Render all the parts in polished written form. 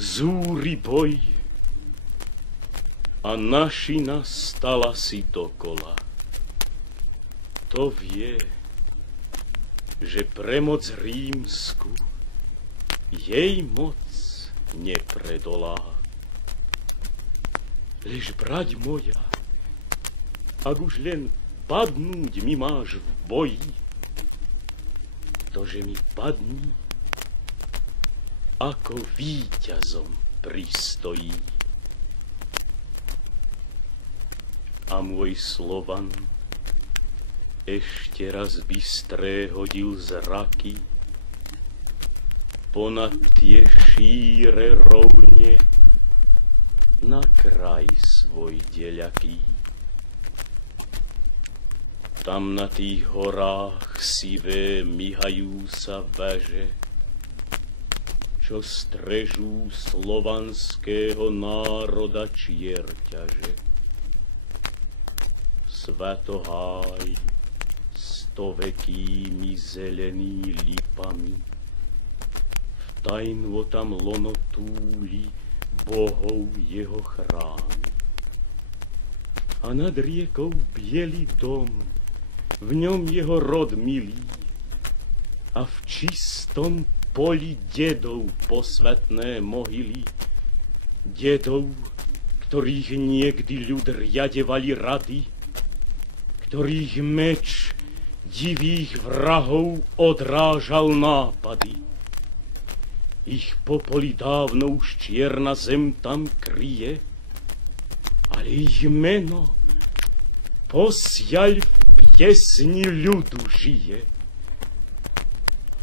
zúri boj a našina stala si dokola. To vie, že premoc rímsku jej moc nepredolá. Lež brať moja, ak už len padnúť mi máš v boji, to, že mi padni, ako víťazom pristojí. A môj Slovan ešte raz bystré hodil zraky ponad tie šíre rovne na kraj svoj deľaký. Tam na tých horách sivé myhajú sa veže, čo strežú slovanského národa čierťaže. Svetoháj stovekými zelený lipami, v tajnú tam lono túli bohov jeho chrám. A nad riekou bielý dom, v ňom jeho rod milý, a v čistom poli dedov posvetné mohyly, dedov, ktorých niekdy ľud riadevali rady, ktorých meč divých vrahov odrážal nápady. Ich popoli dávno už čierna zem tam kryje, ale ich meno posiaľ v piesni ľudu žije.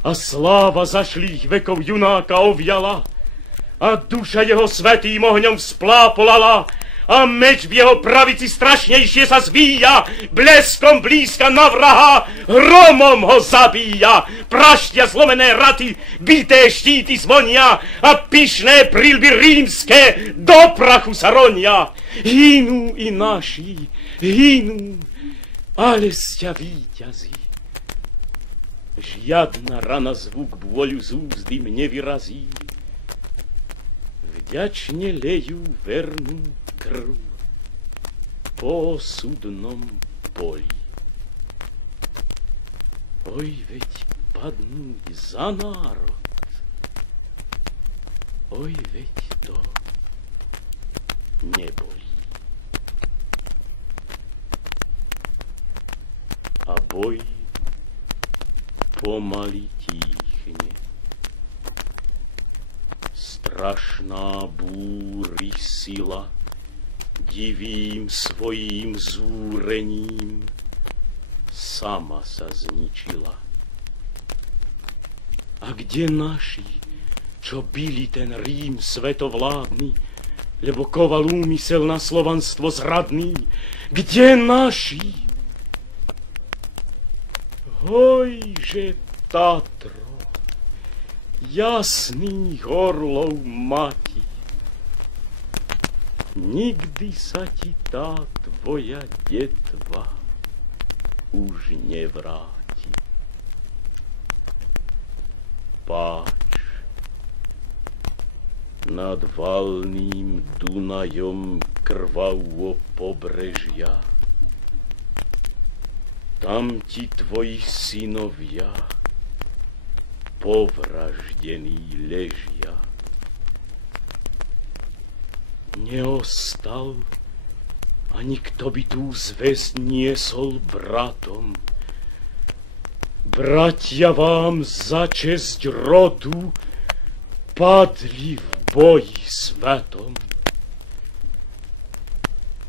A sláva zašlých vekov junáka oviala, a duša jeho svätým ohňom splápolala, a meč v jeho pravici strašnejšie sa zvíja, bleskom blízka na vraha, hromom ho zabíja. Praštia zlomené raty, bité štíty zvonia, a pyšné príľby rímske do prachu sa ronia. Hynú i naši, hynú, ale sťa víťazí. Žiadna rana zvuk vôľu z úst im nevyrazí. Vďačne lejú vernú krv po súdnom poli. Oj, veď padnú za národ. Oj, veď to nebolí. A boj pomaly tíchne. Strašná búry sila divým svojím zúrením sama sa zničila. A kde naši, čo byli ten Rím svetovládny, lebo koval úmysel na slovanstvo zradný? Kde naši? Hojže Tatro, jasných orlov mati, nikdy sa ti tá tvoja detva už nevráti. Páč, nad valným Dunajom krvavo pobrežia, tam ti tvoji synovia povraždení ležia. Neostal ani kto by tú zvesť niesol bratom. Bratia vám za česť rodu padli v boji svetom.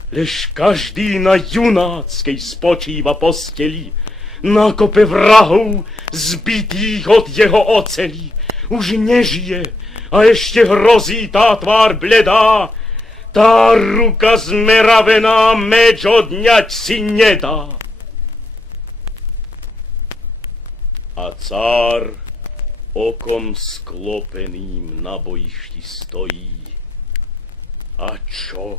Lež každý na junáckej spočíva posteli, na kope vrahov zbitých od jeho oceli. Už nežije a ešte hrozí tá tvár bledá, tá ruka zmeravená meč odňať si nedá. A cár okom sklopeným na bojišti stojí. A čo?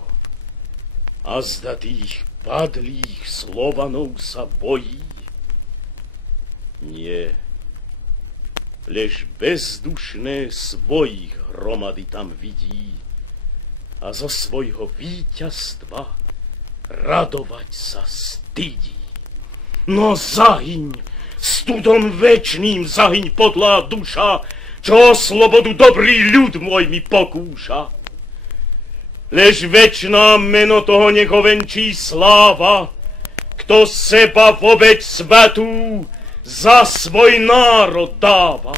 A zda tých padlých Slovanov sa bojí? Nie, lež bezdušné svojich hromady tam vidí a zo svojho víťazstva radovať sa stydí. No zahyň, studom večným zahyň podlá duša, čo slobodu dobrý ľud môj mi pokúša. Lež večná meno toho nech ovenčí sláva, kto seba v obeť svetú za svoj národ dáva.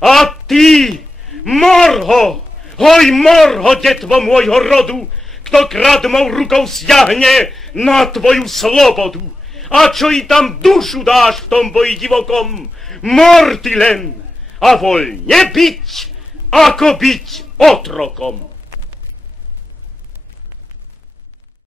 A ty, morho, hoj morho, detvo môjho rodu, kto kradmou rukou stiahne na tvoju slobodu. A čo i tam dušu dáš v tom boji divokom, mor ty len a voľne byť, ako byť otrokom.